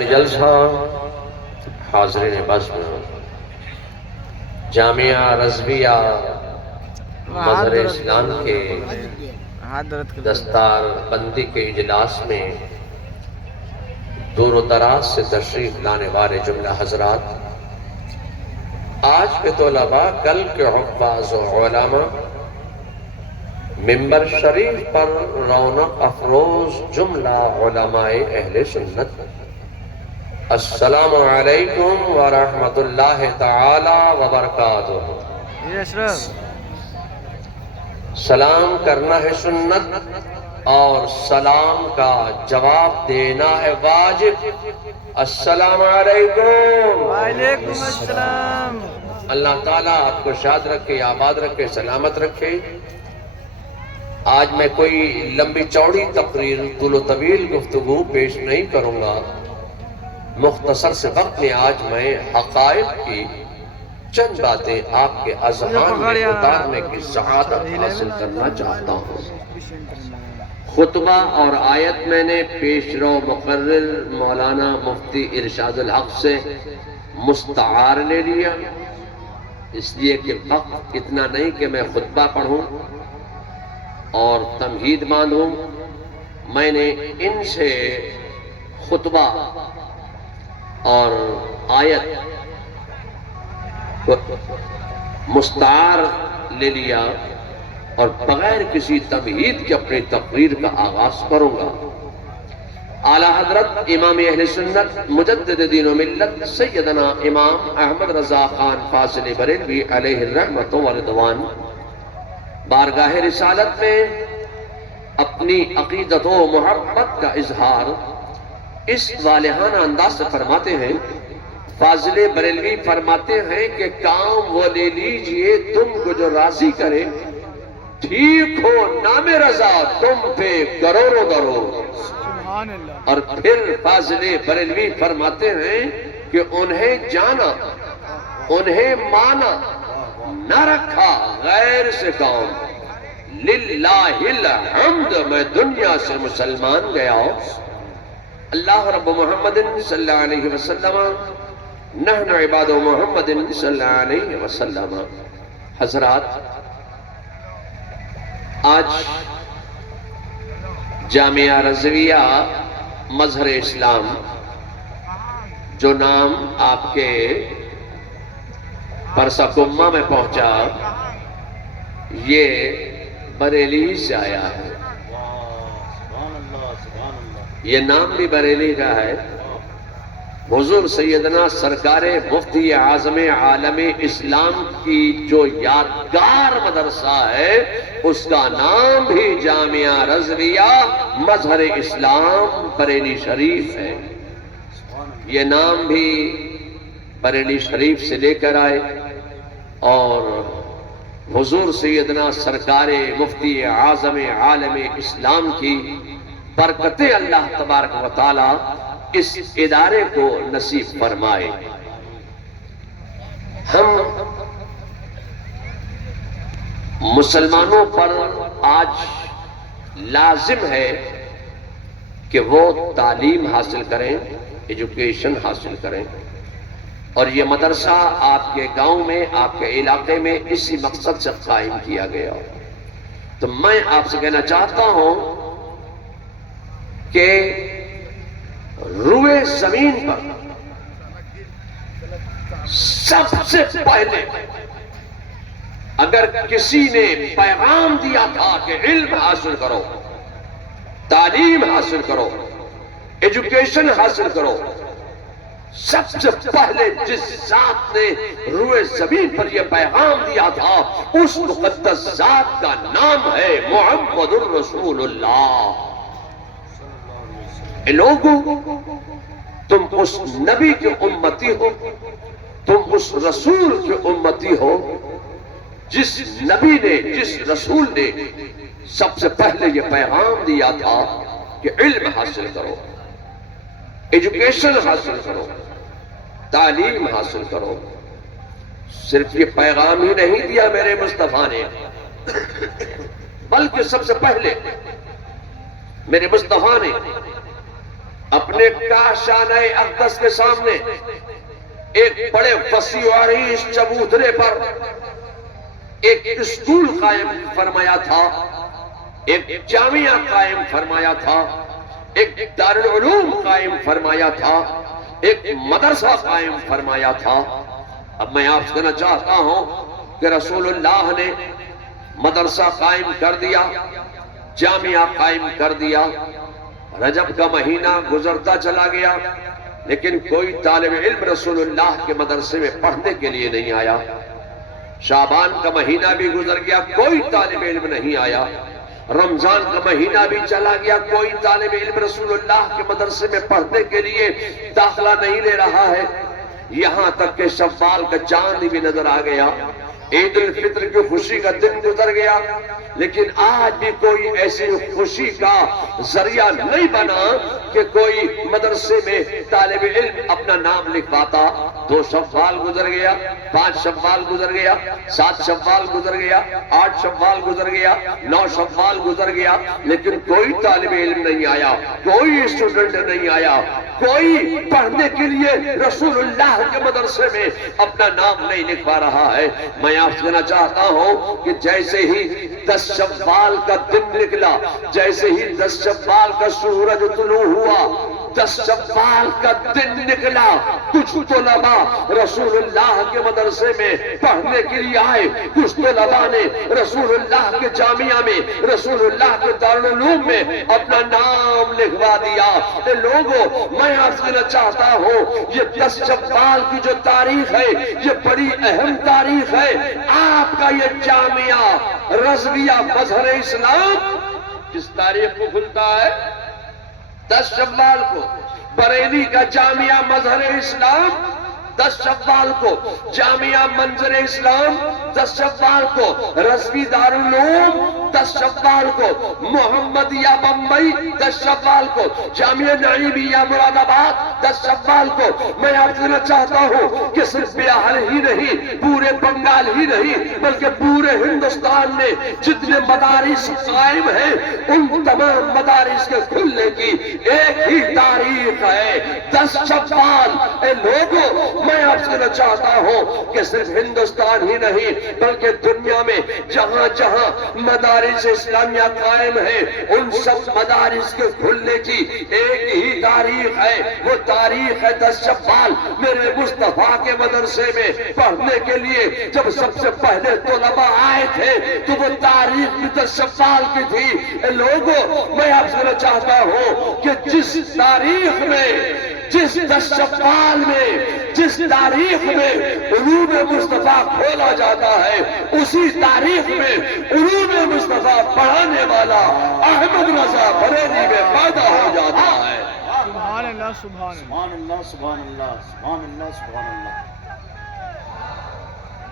جلسہ حاضرین بزم جامعہ رضویہ مظہر اسلام کے دستار بندی کے اجلاس میں دور و دراز سے تشریف لانے والے جملہ حضرات، آج کے طلباء، کل کے حفاظ و علماء، ممبر شریف پر رونق افروز جملہ علماء اہل سنت، السلام علیکم ورحمۃ اللہ تعالی وبرکاتہ۔ سلام کرنا ہے سنت اور سلام کا جواب دینا ہے واجب۔ السلام علیکم۔ وعلیکم السلام۔ اللہ تعالیٰ آپ کو شاد رکھے، آباد رکھے، سلامت رکھے۔ آج میں کوئی لمبی چوڑی تقریر، طول و طویل گفتگو پیش نہیں کروں گا۔ مختصر سے وقت میں آج میں حقائق کی چند باتیں آپ کے اذہان میں اتارنے کی سعادت حاصل کرنا چاہتا ہوں۔ خطبہ اور آیت میں نے پیش رو مقرر مولانا مفتی ارشاد الحق سے مستعار لے لیا، اس لیے کہ وقت اتنا نہیں کہ میں خطبہ پڑھوں اور تمہید باندھوں۔ میں نے ان سے خطبہ اور آیت مستعار لے لیا اور بغیر کسی تمہید کے اپنی تقریر کا آغاز کروں گا۔ اعلیٰ حضرت امام اہل سنت مجدد دین و ملت سیدنا امام احمد رضا خان فاضل بریلوی علیہ الرحمت و رضوان بارگاہ رسالت میں اپنی عقیدت و محبت کا اظہار اس والہانہ انداز سے فرماتے ہیں۔ فاضل بریلوی فرماتے ہیں کہ کام وہ لے لیجئے تم کو جو راضی کرے، ٹھیک ہو نام رضا تم پہ کروڑوں درو۔ اور پھر فاضل بریلوی فرماتے ہیں کہ انہیں جانا، انہیں مانا، نہ رکھا غیر سے کام، للہ الحمد میں دنیا سے مسلمان گیا ہوں۔ اللہ رب محمد صلی اللہ علیہ وسلم، نحن عباد محمد صلی اللہ علیہ وسلم۔ حضرات، آج جامعہ رضویہ مظہر اسلام، جو نام آپ کے پرسہ کمہ میں پہنچا، یہ بریلی سے آیا ہے۔ یہ نام بھی بریلی کا ہے۔ حضور سیدنا سرکار مفتی اعظم عالم اسلام کی جو یادگار مدرسہ ہے، اس کا نام بھی جامعہ رضویہ مظہر اسلام بریلی شریف ہے۔ یہ نام بھی بریلی شریف سے لے کر آئے اور حضور سیدنا سرکار مفتی اعظم عالم اسلام کی برکتیں اللہ تبارک و تعالی اس ادارے کو نصیب فرمائے۔ ہم مسلمانوں پر آج لازم ہے کہ وہ تعلیم حاصل کریں، ایجوکیشن حاصل کریں، اور یہ مدرسہ آپ کے گاؤں میں، آپ کے علاقے میں اسی مقصد سے قائم کیا گیا۔ تو میں آپ سے کہنا چاہتا ہوں کہ روئے زمین پر سب سے پہلے اگر کسی نے پیغام دیا تھا کہ علم حاصل کرو، تعلیم حاصل کرو، ایجوکیشن حاصل کرو، سب سے پہلے جس ذات نے روئے زمین پر یہ پیغام دیا تھا، اس مقدس ذات کا نام ہے محمد الرسول اللہ۔ اے لوگوں، تم اس نبی کے امتی ہو، تم اس رسول کے امتی ہو جس نبی نے، جس رسول نے سب سے پہلے یہ پیغام دیا تھا کہ علم حاصل کرو، ایجوکیشن حاصل کرو، تعلیم حاصل کرو۔ صرف یہ پیغام ہی نہیں دیا میرے مصطفیٰ نے، بلکہ سب سے پہلے میرے مصطفیٰ نے اپنے کاشانہ اقدس کے سامنے ایک بڑے وسیع و عریض چبوترے پر ایک اسکول قائم فرمایا تھا، ایک جامعہ قائم فرمایا تھا، ایک دارالعلوم قائم فرمایا تھا، ایک مدرسہ قائم فرمایا تھا۔ اب میں آپ سے کہنا چاہتا ہوں کہ رسول اللہ نے مدرسہ قائم کر دیا، جامعہ قائم کر دیا، رجب کا مہینہ گزرتا چلا گیا، لیکن کوئی طالب علم رسول اللہ کے مدرسے میں پڑھنے کے لیے نہیں آیا۔ شعبان کا مہینہ بھی گزر گیا، کوئی طالب علم نہیں آیا۔ رمضان کا مہینہ بھی چلا گیا، کوئی طالب علم رسول اللہ کے مدرسے میں پڑھنے کے لیے داخلہ نہیں لے رہا ہے۔ یہاں تک کہ شوال کا چاند بھی نظر آ گیا، عید الفطر کی خوشی کا دن گزر گیا، لیکن آج بھی کوئی ایسی خوشی کا ذریعہ نہیں بنا کہ کوئی مدرسے میں طالب علم اپنا نام لکھواتا۔ 2 شوال گزر گیا، 5 شوال گزر گیا، 7 شوال گزر گیا، 8 شوال گزر گیا، 9 شوال گزر گیا، لیکن کوئی طالب علم نہیں آیا، کوئی اسٹوڈنٹ نہیں آیا، کوئی پڑھنے کے لیے رسول اللہ کے مدرسے میں اپنا نام نہیں لکھوا رہا ہے۔ میں آپ سے کہنا چاہتا ہوں کہ جیسے ہی 10 شوال کا دن نکلا، جیسے ہی 10 شوال کا سورج طلوع ہوا، 10 شوال کا دن نکلا، کچھ طلباء رسول اللہ کے مدرسے میں پڑھنے کے لیے آئے، کچھ طلباء نے رسول اللہ کے جامعہ میں، رسول اللہ کے دارالعلوم میں اپنا نام لکھوا دیا۔ اے لوگوں، میں آپ سے کہنا چاہتا ہوں یہ 10 شوال کی جو تاریخ ہے یہ بڑی اہم تاریخ ہے۔ آپ کا یہ جامعہ رضویہ مظہر اسلام کس تاریخ کو کھلتا ہے؟ 10 شوال کو۔ بریلی کا جامعہ مظہر اسلام 10 شوال کو، جامعہ منظر اسلام 10 شوال کو، رضوی دارالعلوم 10 شوال کو، محمدیہ بمبئی 10 شوال کو، جامعہ نعیمیہ مراد آباد 10 شوال کو۔ میں آپ سے کہنا چاہتا ہوں کہ صرف بہار ہی نہیں، پورے بنگال ہی نہیں، بلکہ پورے ہندوستان میں جتنے مدارس قائم ہیں ان تمام مدارس کے کھلنے کی ایک ہی تاریخ ہے، 10 شوال۔ اے لوگوں، میں آپ سے کہنا چاہتا ہوں کہ صرف ہندوستان ہی نہیں بلکہ دنیا میں جہاں جہاں مدارس اسلامیہ قائم ہیں ان سب مدارس کے کھلنے کی ایک ہی تاریخ ہے، وہ تاریخ ہے 10 شوال۔ میرے مصطفیٰ کے مدرسے میں پڑھنے کے لیے جب سب سے پہلے طلباء آئے تھے تو وہ تاریخ بھی 10 شوال کی تھی۔ اے لوگوں، میں آپ سے کہنا چاہتا ہوں کہ جس تاریخ میں، جس 10 شوال میں، جس تاریخ میں علوم مصطفیٰ کھولا جاتا ہے اسی تاریخ میں علوم مصطفیٰ پڑھانے والا احمد رضا بریلی میں پیدا ہو جاتا ہے۔ سبحان اللہ، سبحان اللہ، سبحان اللہ، سبحان اللہ، سبحان اللہ۔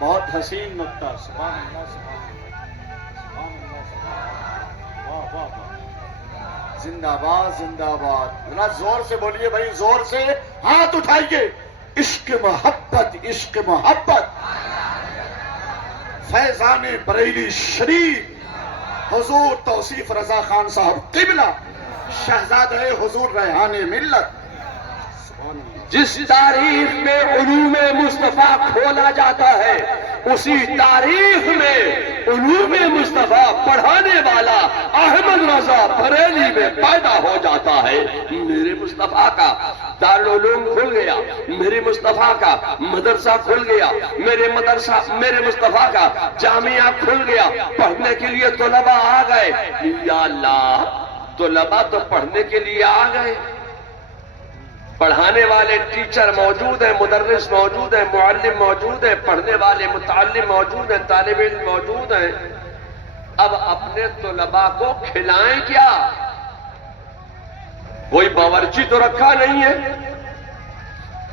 بہت حسین نکتہ، سبحان اللہ، سبحان اللہ، سبحان اللہ، سبحان اللہ۔ واہ واہ واہ، زندہ باد، زندہ باد۔ ذرا زور سے بولیے بھائی، زور سے ہاتھ اٹھائیے۔ عشق محبت، عشق محبت، فیضان بریلی شریف، حضور توصیف رضا خان صاحب قبلہ، شہزادہ حضور ریحان ملت۔ جس تاریخ میں علوم مصطفیٰ کھولا جاتا ہے اسی تاریخ میں علوم مصطفیٰ پڑھانے والا احمد رضا بریلی میں پیدا ہو جاتا ہے۔ میرے مصطفیٰ کا دارالعلوم کھل گیا، میرے مصطفیٰ کا مدرسہ کھل گیا، میرے مصطفیٰ کا جامعہ کھل گیا، پڑھنے کے لیے طلباء آ گئے۔ یا اللہ، طلباء تو پڑھنے کے لیے آ گئے، پڑھانے والے ٹیچر موجود ہیں، مدرس موجود ہیں، معلم موجود ہیں، پڑھنے والے متعلم موجود ہیں، طالب علم موجود ہیں۔ اب اپنے طلباء کو کھلائیں کیا؟ کوئی باورچی تو رکھا نہیں ہے،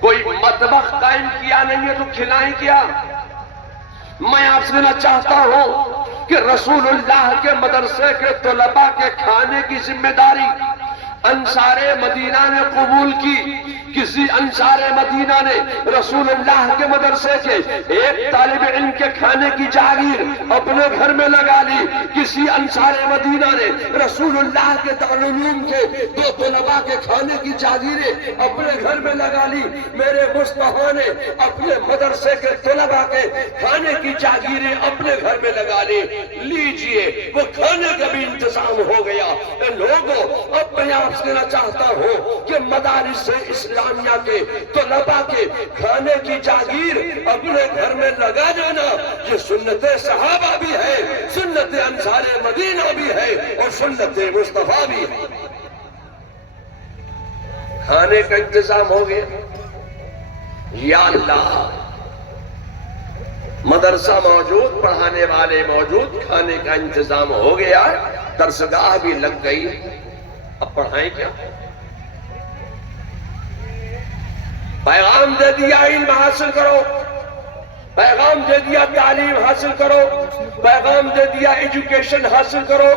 کوئی مطبخ قائم کیا نہیں ہے، تو کھلائیں کیا؟ میں آپ سے کہنا چاہتا ہوں کہ رسول اللہ کے مدرسے کے طلباء کے کھانے کی ذمہ داری انصار مدینہ نے قبول کی۔ کسی انصار مدینہ نے رسول اللہ کے مدرسے کے ایک طالب علم کے کھانے کی جاگیر اپنے گھر میں لگا لی، کسی انصار مدینہ نے رسول اللہ کے دارالعلوم کے 2 طلباء کے کھانے کی جاگیریں اپنے گھر میں لگا لی، میرے مصطفیٰ نے اپنے مدرسے کے طلباء کے کھانے کی جاگیریں اپنے گھر میں لگا لی۔ لیجئے وہ کھانے کا بھی انتظام ہو گیا۔ لوگوں، اب میں آپ سے کہنا چاہتا ہوں کہ مدارس اسلامیہ کے طلباء کے کھانے کی جاگیر اپنے گھر میں لگا جانا یہ سنت صحابہ بھی ہے، سنت انصار مدینہ بھی ہے اور سنت مصطفیٰ بھی ہے۔ کھانے کا انتظام ہو گیا، یا اللہ، مدرسہ موجود، پڑھانے والے موجود، کھانے کا انتظام ہو گیا، درسگاہ بھی لگ گئی، اب پڑھائیں کیا؟ پیغام دے دیا علم حاصل کرو، پیغام دے دیا تعلیم حاصل کرو، پیغام دے دیا ایجوکیشن حاصل کرو،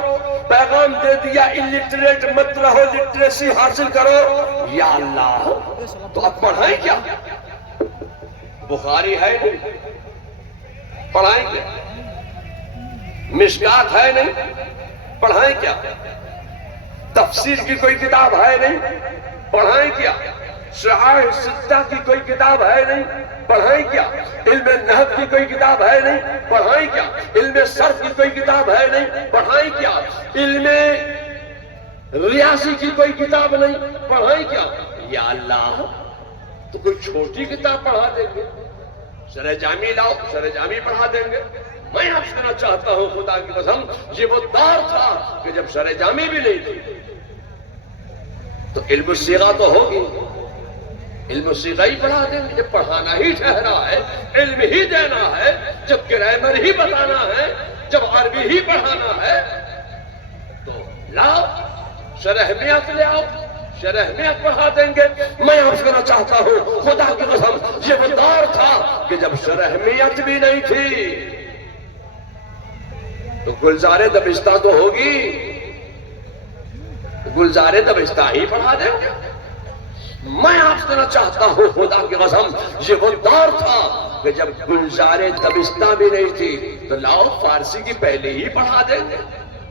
پیغام دے دیا الٹریٹ مت رہو، لٹریسی حاصل کرو، یا اللہ، تو اب پڑھائیں کیا؟ بخاری ہے نہیں، پڑھائیں کیا؟ مشکات ہے نہیں، پڑھائیں کیا؟ تفسیر کی کوئی کتاب ہے نہیں، پڑھائیں کیا؟ شرائع ستہ کی کوئی کتاب ہے نہیں، پڑھائیں کیا؟ علم نحو کی کوئی کتاب ہے نہیں، پڑھائیں کیا؟ علم صرف کی کوئی کتاب ہے نہیں، پڑھائیں کیا؟ علم ریاضی کی کوئی کتاب نہیں، پڑھائیں کیا؟ یا اللہ، تو کوئی چھوٹی کتاب پڑھا دیں گے، شرح جامی لاؤ، شرح جامی پڑھا دیں گے۔ میں آپ سے کہنا چاہتا ہوں خدا کی قسم، یہ وہ دور تھا کہ جب شرح جامی بھی نہیں تھی، تو علم الصیغہ تو ہوگی، علم الصیغہ ہی پڑھا دیں گے، جب پڑھانا ہی ٹھہرا ہے، علم ہی دینا ہے، جب گرامر ہی بتانا ہے، جب عربی ہی پڑھانا ہے، تو لاؤ شرح میت لے آؤ، شرح میت پڑھا دیں گے۔ میں آپ سے کہنا چاہتا ہوں خدا کی قسم، یہ وہ دور تھا کہ جب شرح میت بھی نہیں تھی، تو گلزار دبستہ تو ہوگی، گلزار دبستہ ہی پڑھا دیں گے۔ میں آپ سے کہنا چاہتا ہوں خدا کی قسم، یہ وہ دور تھا کہ جب گلزار دبستہ بھی نہیں تھی، تو لاؤ فارسی کی پہلے ہی پڑھا دیں گے۔